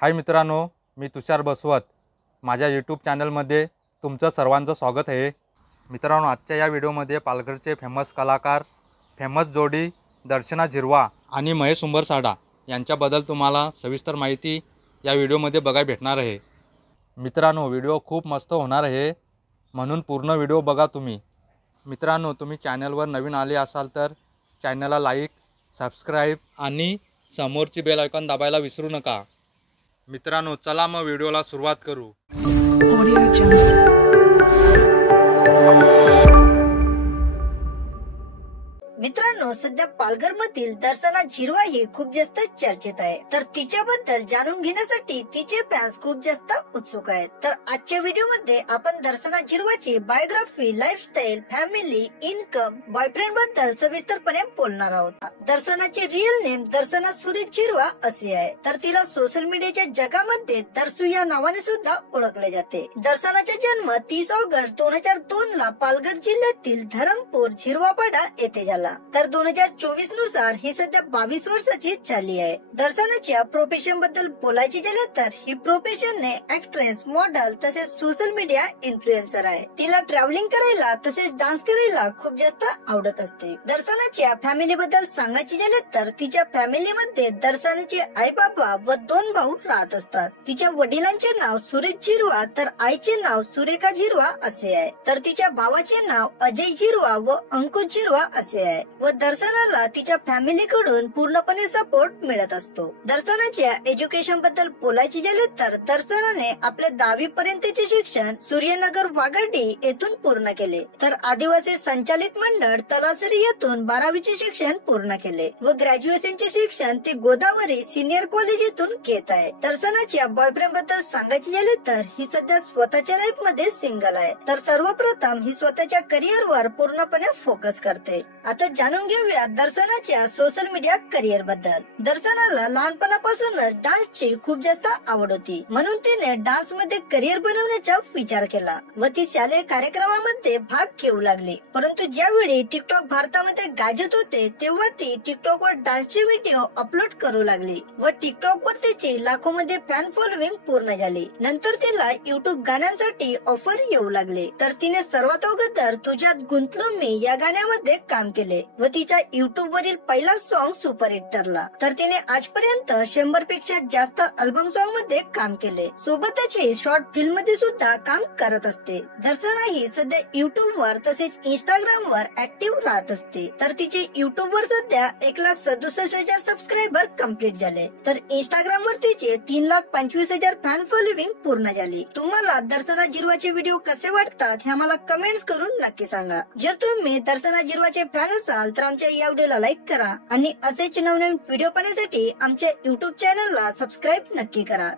हाय मित्रांनो, मी तुषार बसवत माझ्या यूट्यूब चॅनलमध्ये तुमचं सर्वांचं स्वागत आहे। मित्रांनो, आजच्या या व्हिडिओमध्ये पालघरचे फेमस कलाकार, फेमस जोडी दर्शना झिरवा आणि महेश उंबरसाडा यांच्याबद्दल तुम्हाला सविस्तर माहिती या व्हिडिओमध्ये बघायला भेटणार आहे। मित्रांनो, व्हिडिओ खूप मस्त होणार आहे, म्हणून पूर्ण व्हिडिओ बघा तुम्ही। मित्रांनो, तुम्ही चॅनलवर नवीन आले असाल तर चॅनलला लाईक, सबस्क्राईब आणि समोरची बेल आयकॉन दाबायला विसरू नका। मित्रांनो, चला मग व्हिडिओला सुरुवात करू। मित्रांनो, सध्या पालघर मधील दर्शना झिरवा ही खूप जास्त चर्चेत आहे। तर तिच्याबद्दल जाणून घेण्यासाठी तिचे फॅन्स खूप जास्त उत्सुक आहेत। तर आजच्या व्हिडिओ मध्ये आपण दर्शना झिरवाची biography, lifestyle, family, income, boyfriend बद्दल सविस्तरपणे बोलणार आहोत। दर्शनाचे रिअल नेम दर्शना सुरेश झिरवा असे आहे। तर तिला सोशल मीडियाच्या जगामध्ये दर्शू या नावाने सुद्धा ओळखले जाते। दर्शनाचा जन्म 30 ऑगस्ट 2002 ला पालघर जिल्ह्यातील धरमपूर झिरवापाडा येथे झाला। तर 2024 नुसार ही सध्या 22 वर्षाची झाली आहे। दर्शनाच्या प्रोफेशन बद्दल बोलायचे झाले तर ही प्रोफेशनने ऍक्ट्रेस, मॉडेल तसेच सोशल मीडिया इन्फ्लुएन्सर आहे। तिला ट्रॅव्हलिंग करायला तसेच डान्स करायला खूप जास्त आवडत असते। दर्शनाच्या फॅमिली बद्दल सांगायचे झाले तर तिच्या फॅमिलीमध्ये दर्शनाचे आई बाबा व 2 भाऊ राहत असतात। तिच्या वडिलांचे नाव सुरेश झिरवा तर आईचे नाव सुरेखा झिरवा असे आहे। तर तिच्या भावाचे नाव अजय झिरवा व अंकुश झिरवा असे आहे व दर्शनाला तिच्या फॅमिली कडून पूर्णपणे सपोर्ट मिळत असतो। दर्शनाच्या एज्युकेशन बद्दल बोलायचे झाले तर दर्शनाने आपले 10वी पर्यंतचे शिक्षण सूर्यनगर वाघाडी येथून पूर्ण केले। तर आदिवासी संचालित मंडळ तलासरी येथून 12वीचे शिक्षण पूर्ण केले व ग्रॅज्युएशनचे शिक्षण ते गोदावरी सिनियर कॉलेज येथून घेत आहे। दर्शनाच्या बॉयफ्रेंड बद्दल सांगायचे झाले तर ही सध्या स्वतःच्या लाईफ मध्ये सिंगल आहे। तर सर्वप्रथम ही स्वतःच्या करिअर वर पूर्णपणे फोकस करते। आता जाणून घेऊया दर्शनाच्या सोशल मीडिया करिअर बद्दल। दर्शनाला लहानपणापासूनच डान्सची खूप जास्त आवड होती, म्हणून तिने डान्स मध्ये करिअर बनवण्याचा विचार केला व ती शालेय कार्यक्रमामध्ये भाग घेऊ लागली। परंतु ज्यावेळी टिकटॉक भारतामध्ये गाजत होते तेव्हा ती टिकटॉक वर डान्सचे व्हिडिओ अपलोड करू लागली व टिकटॉक वर तिची लाखोमध्ये फॅन फॉलोविंग पूर्ण झाली। नंतर तिला युट्यूब गाण्यांसाठी ऑफर येऊ लागले। तर तिने सर्वात अगोदर तुझ्यात गुंतलो मी या गाण्यामध्ये काम केले व तिच्या युट्यूब वरील पहिला सॉन्ग सुपरहिट ठरला। तर तिने आजपर्यंत 100 पेक्षा जास्त अल्बम सॉन्ग मध्ये काम केले, सोबतच शॉर्ट फिल्म मध्ये सुद्धा काम करत असते। दर्शना ही सध्या युट्यूब वर तसेच इंस्टाग्राम वर ऍक्टिव्ह राहत असते। तर तिचे युट्यूब वर सध्या 1,67,000 सबस्क्रायबर कंप्लीट झाले। तर इंस्टाग्राम वर तिचे 3,25,000 फॅन फॉलोविंग पूर्ण झाली। तुम्हाला दर्शना झिरवाचे व्हिडिओ कसे वाटतात हे आम्हाला कमेंट्स करून नक्की सांगा। जर तुम्ही दर्शना झिरवाचे फॅन असाल तर आमच्या या व्हिडिओला लाईक करा आणि असेच नवनवीन व्हिडिओ पाहण्यासाठी आमच्या युट्यूब चॅनलला सबस्क्राईब नक्की करा।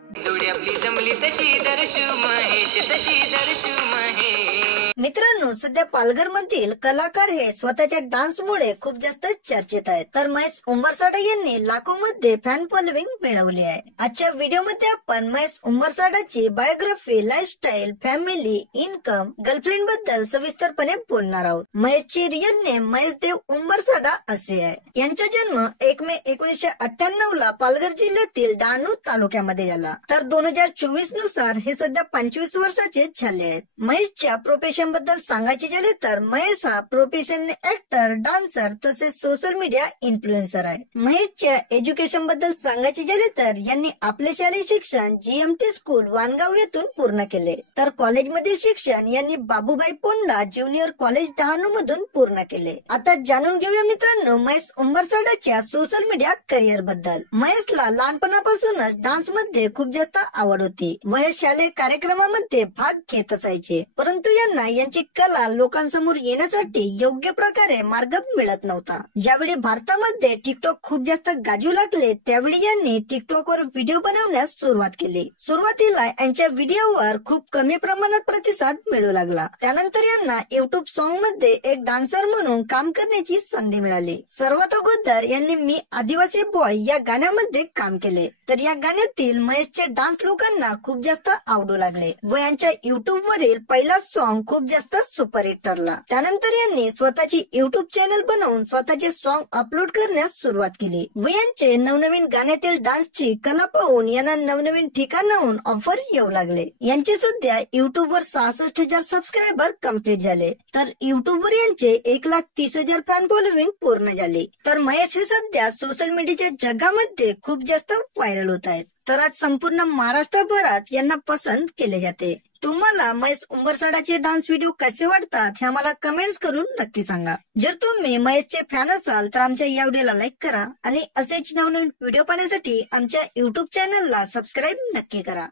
मित्रांनो, सध्या पालघर मधील कलाकार हे स्वतःच्या डान्स मुळे खूप जास्त चर्चेत आहेत। तर महेश उंबरसाडा यांनी लाखोमध्ये फॅन फॉलोविंग मिळवली आहे। आजच्या व्हिडिओ मध्ये आपण महेश उंबरसाडाची biography, lifestyle, family, income, girlfriend बद्दल सविस्तरपणे बोलणार आहोत। महेशचे रिअल नेम महेश देव उंबरसाडा असे आहे। यांचा जन्म 1 मे 1998 ला पालघर जिल्ह्यातील डहाणू तालुक्यामध्ये झाला। तर 2024 नुसार हे सध्या 25 वर्षाचे झाले आहेत। महेशच्या प्रोफेशन बद्दल सांगायचे झाले तर महेश हा प्रोफेशनने ऍक्टर, डान्सर तसेच सोशल मीडिया इन्फ्लुएन्सर आहे। महेशच्या एज्युकेशन बद्दल सांगायचे झाले तर यांनी आपले शालेय शिक्षण GMT स्कूल वानगाव येथून पूर्ण केले। तर कॉलेजमधील शिक्षण यांनी बाबूभाई पोंडा ज्युनियर कॉलेज डहाणू मधून पूर्ण केले। आता जाणून घेऊया मित्रांनो महेश उंबरसाडाच्या सोशल मीडिया करिअर बद्दल। महेशला लहानपणापासूनच डान्स मध्ये खूप जास्त आवड होती व हे शालेय कार्यक्रमामध्ये भाग घेत असायचे, परंतु यांना यांची कला लोकांसमोर येण्यासाठी योग्य प्रकारे मार्ग मिळत नव्हता। ज्यावेळी भारतामध्ये टिकटॉक खूप जास्त गाजू लागले त्यावेळी यांनी टिकटॉक वर व्हिडिओ बनवण्यास सुरुवात केली। सुरुवातीला यांच्या व्हिडिओवर खूप कमी प्रमाणात प्रतिसाद मिळू लागला। त्यानंतर यांना युट्यूब सॉन्ग मध्ये एक डान्सर म्हणून काम करण्याची संधी मिळाली. सर्वात अगोदर यांनी मी आदिवासी बॉय या गाण्यामध्ये काम केले, तर या गाण्यातील महेशचे डान्स लोकांना खूप जास्त आवडू लागले व यांच्या युट्यूब वरील पहिला सॉन्ग खूप जास्त सुपरहिट ठरला. त्यानंतर यांनी स्वतःची युट्यूब चॅनल बनवून स्वतःचे सॉन्ग अपलोड करण्यास सुरुवात केली व यांचे नवनवीन गाण्यातील डान्सची कला पाहून यांना नवनवीन ठिकाणाहून ऑफर येऊ लागले. यांचे सध्या युट्यूब वर 66,000 सबस्क्रायबर कंप्लीट झाले, तर युट्यूब वर यांचे 1,30,000 फॅन फॉलोविंग पूर्ण झाले. तर महेश हे सध्या सोशल मीडियाच्या जगामध्ये खूप जास्त व्हायरल होत आहेत. तर आज संपूर्ण महाराष्ट्रभरात यांना पसंत केले जाते. तुम्हाला महेश उंबरसाडाचे डान्स व्हिडिओ कसे वाटतात हे आम्हाला कमेंट्स करून नक्की सांगा. जर तुम्ही महेशचे फॅन असाल तर आमच्या या व्हिडिओला लाईक करा आणि असेच नवनवीन व्हिडिओ पाहण्यासाठी आमच्या युट्यूब चॅनलला सबस्क्राईब नक्की करा.